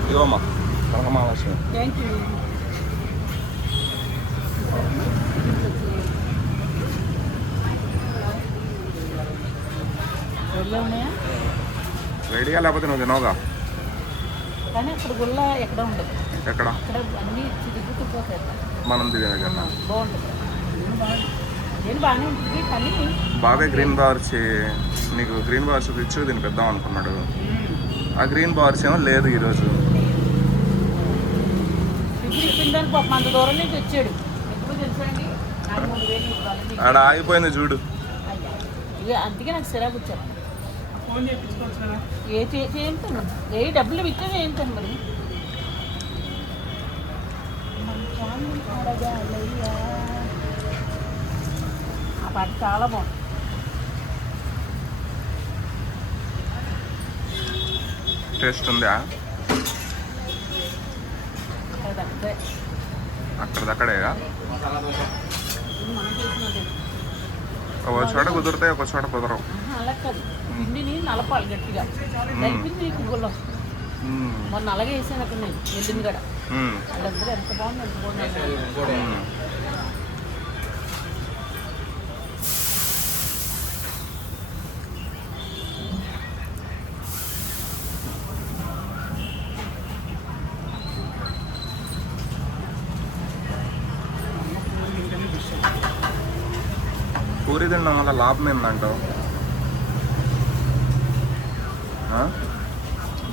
ఇదిగోమ్మా ఉన్నాయా? రెడీగా లేకపోతే నువ్వు తినవుగా? కానీ అక్కడ గుళ్ళ ఎక్కడ ఉండదు ఎక్కడ? అన్ని మనం తినే బాగుంటుంది. బాబాయ్ గ్రీన్ బార్స్ నీకు గ్రీన్ బార్స్ తెచ్చు దీన్ని పెద్దాం అనుకున్నాడు. ఆ గ్రీన్ బార్స్ ఏమో లేదు ఈరోజు. ఆడ ఆగిపోయింది చూడు. అందుకే నాకు సిరాకు వచ్చాను. ఫోన్ చేయించుకోవచ్చు కదా ఏ ఏ డబ్బులు ఇచ్చే మరి. పాట చాలా బాగుంది. టేస్ట్ ఉందా. అక్కడిదక్కడేగా. ఒక చోట కుదురుతాయి ఒక చోట కుదరవు. అలా కాదు. పిండిని నలపాలి గట్టిగా. నలిపింది నీకు గుళ్ళు వస్తుంది మ్మ్. మొన్న అలాగే వేసాను అక్కడ నేను వెళ్ళింది కూడా. మ్మ్. వాళ్ళందరూ ఎంత బాగుంది ఎంత బాగుంది. పూరి తినడం వల్ల లాభం ఏందంటావు?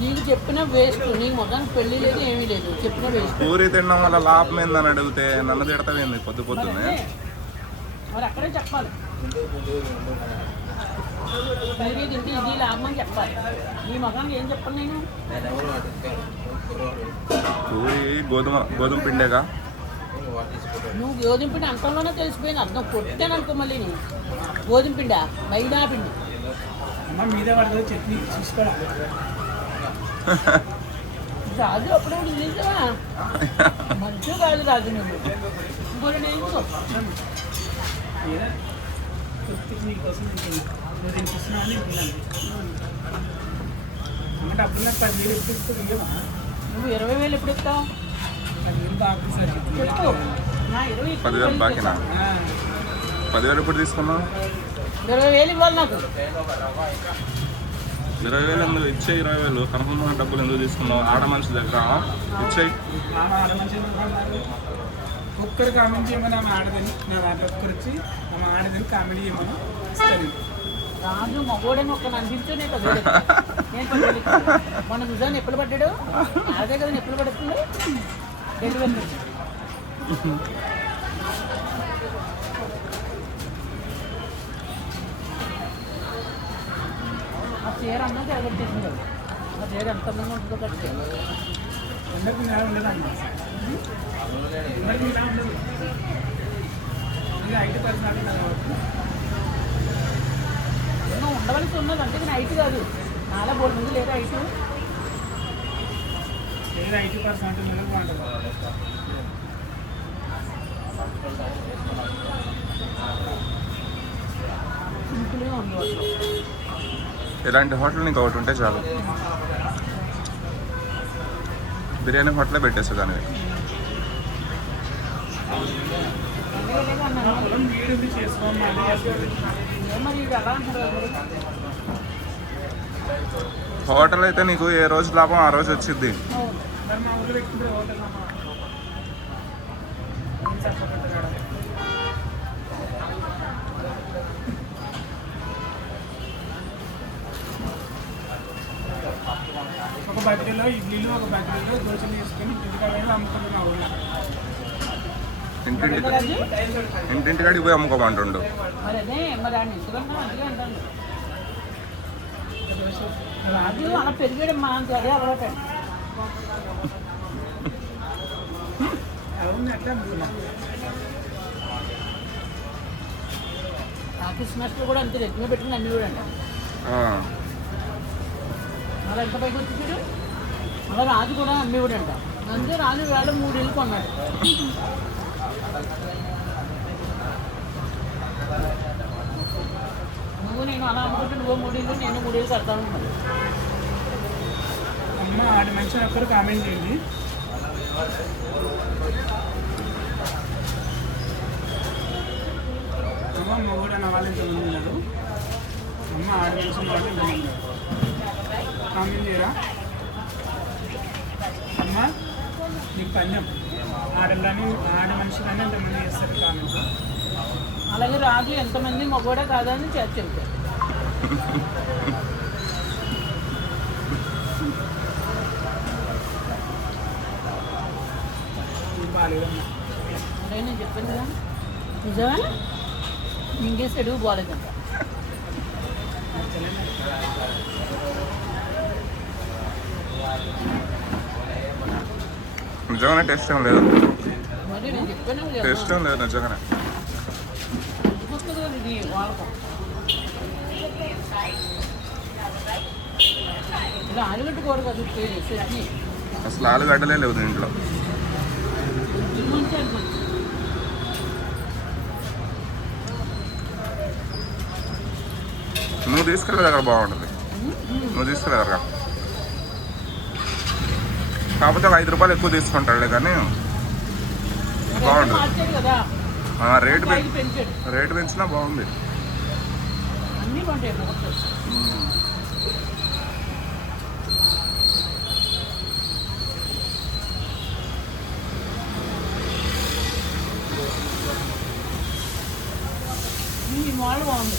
నీకు చెప్పిన వేస్ట్ నీకు మొత్తానికి పెళ్ళి లేదు ఏమీ లేదు. చెప్పిన వేస్ట్ పూరి తినడం వల్ల లాభం ఏందని అడిగితే నన్ను తిడతావేంది పొద్దు పొద్దునే మరి అక్కడే చెప్పాలి. పూరి తింటే ఇది లాభం అని చెప్పాలి. నీ మొఖానికి ఏం చెప్పను నేను? పూరి గోధుమ గోధుమ పిండేగా? నువ్వు గోధుమ పిండి అంతంలోనే తెలిసిపోయింది. అర్థం కొట్టాను అనుకో మళ్ళీ నేను. గోధుమ పిండా? మైదా పిండి. రాజు అప్పుడే నిజమా మంచిగా కాదు రాజు నువ్వు. ఇంకోటి నేను నువ్వు నువ్వు ఇరవై వేలు ఎప్పుడు ఇస్తావు? పదివేలు బాకినా. పదివేలు ఎప్పుడు తీసుకున్నావు? ఇరవై వేలు ఇవ్వాలి నాకు. ఇరవై వేలు ఎందుకు? ఇచ్చే ఇరవై వేలు. కనుకున్న డబ్బులు ఎందుకు తీసుకున్నావు? ఆడ మనిషి దగ్గర మంచిగా ఒక్కరు కామెంట్ చేయమని ఆమె ఆడదని నా దాంట్లో ఒక్కరు వచ్చి ఆమె ఆడదని కామెడీ చేయమని రాజు మగోడని ఒక్క అనిపించనే కదా నేను. మొన్న నిజాన్ని ఎప్పుడు పడ్డాడు? అదే కదా ఎప్పుడు పడుతుంది. చీర అన్నా జరగొచ్చేసింది ఆ చీర ఎంత అందంగా ఉంటుందో కట్టి అందరికి నేరం ఉండదు అన్న నేరం లేదు ఇది ఐటీ పర్సనాలిటీ ఉండవలసి ఉన్నది అంటే నేను ఐటీ కాదు. చాలా బోర్డు ముందు లేదా ఐటీ ఏదో ఐటీ పర్సనాలిటీ మీద బాగుంటుంది సింపుల్గా ఉంది అట్లా ఇలాంటి హోటల్ నీకు ఒకటి ఉంటే చాలు. బిర్యానీ హోటలే పెట్టేస్తా దాన్ని. పొలం వీడిది చేసుకోవాలి హోటల్ అయితే నీకు ఏ రోజు లాభం ఆ రోజు వచ్చింది ఒక బకెట్లో ఇడ్లీలు ఒక బకెట్లో దోశలు తీసుకొని ఇంటికాడ అమ్ముకుంటున్నాం మా ఊళ్ళో ఇంటింటి? ఇంటింటికాడికి పోయి అమ్ముకోమంటుండు మరి అదే మరి ఆయన ఎందుకన్నా అందుకే అంటాను రాజు అలా అంతే అదే అలవాటు అవును కూడా అంతే ఎత్తున పెట్టుకుని అన్ని కూడా అంట ఆ, మరి ఎంత పైకి వచ్చేసాడు అలా రాజు కూడా అమ్మి కూడా అంట. అంతే రాజు వేళ మూడు నువ్వు నేను అలా అనుకుంటే నువ్వు మూడేళ్ళు నేను మూడేళ్ళు కడతాను అమ్మ ఆడ మంచి ఒక్కరు కామెంట్ చేయండి. అమ్మ అమ్మ అన్న వాళ్ళు ఎంతమంది ఉన్నారు. అమ్మ ఆడ మంచి వాళ్ళు ఎంతమంది కామెంట్ చేయరా? అమ్మ నీకు పందెం. ఆడలని ఆడ మనిషి కానీ ఎంతమంది చేస్తారు కామెంట్ అలాగే రాజు ఎంతమంది మగవాడే కాదని బాగాలేదమ్మా అలాగే నేను చెప్పాను కదా. నిజమే మింగేసాడు బాగాలేదంట నిజంగానే టేస్ట్ ఏం లేదు. టేస్ట్ ఏం లేదు నిజంగానే. అసలు ఆలుగడ్డలే లేవు దీంట్లో నువ్వు తీసుకెళ్ళేది అక్కడ బాగుంటుంది. నువ్వు తీసుకెళ్ళేది అక్కడ. కాకపోతే ఒక ఐదు రూపాయలు ఎక్కువ తీసుకుంటాడులే కానీ బాగుంటుంది. రేటు రేటు పెంచినా బాగుంది. ఈ మోడల్ బాగుంది.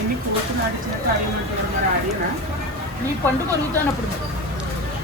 ఎన్ని కోతులు నాటించినట్టు అడిగినట్టు మరి అడిగినా నీ. పండు కొరుగుతానప్పుడు.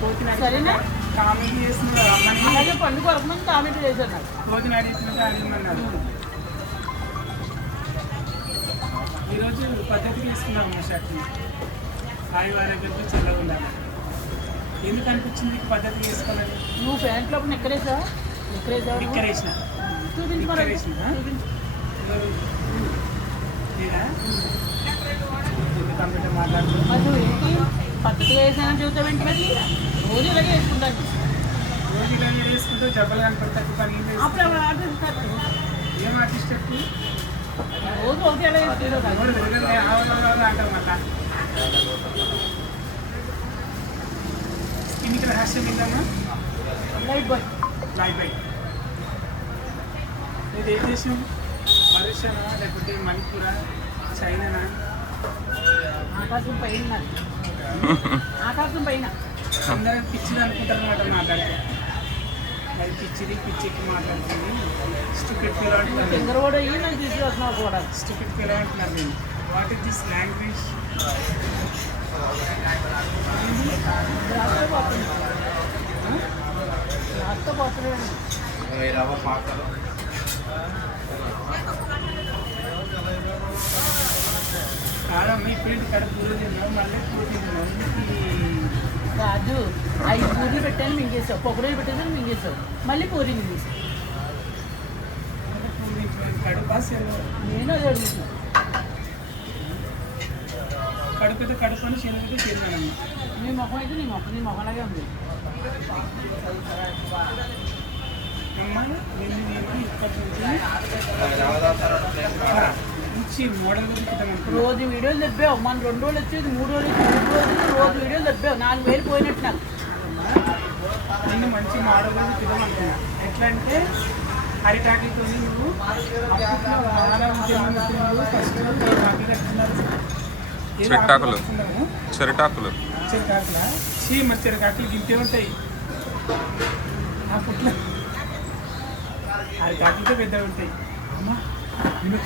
కోతి సరేనా? కామెంట్ చేస్తున్నారు అమ్మని అలాగే పండు కొరకమని కామెంట్ చేశాను. నాకు కోతి నాటించినట్టు అడిగిమన్నారు ఈరోజు పద్ధతి తీసుకున్నాం మా షర్ట్ని. హాయి వారి దగ్గరికి చల్లగా ఉండాలి. ఎందుకు అనిపించింది పద్ధతి వేసుకోవాలని నువ్వు ప్యాంట్ లోపల ఎక్కడేసా ఎక్కడేసావు నిక్కర్ వేసిన చూపించు? చూపించు. లేదా కంప్యూటర్ మాట్లాడుతూ మరి నువ్వు ఏంటి పద్ధతిగా వేసానని చెబుతావేంటి మరి రోజు ఇలాగే వేసుకుంటాను రోజు ఇలా వేసుకుంటూ జబ్బలు కనపడతాయి పని ఏం చేస్తావు? అప్పుడు అప్పుడు ఆర్డర్ ఇస్తారు ఏం ఆర్టిస్ట్ చెప్పు రోజు ఒకటి ఎలా వేసుకుంటావు ఎవరు తిరగలే, ఆవల అంటారు మళ్ళా స్కిన్కి రహస్యం ఏంటమ్మా లైట్ బాయ్ లైఫ్ బై ఇది ఏ దేశం మలేషియానా లేకపోతే మణిపూరా చైనానా ఆకాశం పైన. ఆకాశం పైన. అందరూ పిచ్చిది అనుకుంటారు అనమాట మాట్లాడితే. అది పిచ్చిది పిచ్చికి మాట్లాడుతుంది. స్టూపిడ్ ఫీల్ అంటున్నారు. తీసుకొస్తున్నావు కూడా స్టూపిడ్ ఫీల్ అంటున్నారు నేను వాట్ ఇస్ దిస్ లాంగ్వేజ్ రాష్ట్ర పోతుంది రాజు ఐదు పూరీలు పెట్టాను మింగేసావు పొగడలు పెట్టాను మింగేసావు మళ్ళీ పూరి మింగేసావు నేను అదే అడుగుతున్నాను కడుపుతో కడుపుని శనగతో తిన్నానమ్మా నీ మొహం అయితే నీ మొహం నీ మొహంలాగే ఉంది. అమ్మ ఇప్పటి నుంచి రోజు వీడియోలు దెబ్బావు మన రెండు రోజులు వచ్చేది మూడు రోజులు వచ్చి మూడు రోజులు రోజు వీడియోలు దెబ్బావు నాలుగు వేలు పోయినట్టు నాకు నీ నిన్ను మంచి మోడల్గా తిరగమంటున్నా ఎట్లా అంటే అరిటాకులతో నువ్వు ఫస్ట్. చెరటాకులు. చెరకాకుల చీ మరి చెరకాకులు గింతే ఉంటాయి. అప్పట్లో అరిటాకులతో పెద్దగా ఉంటాయి. అమ్మా. నేను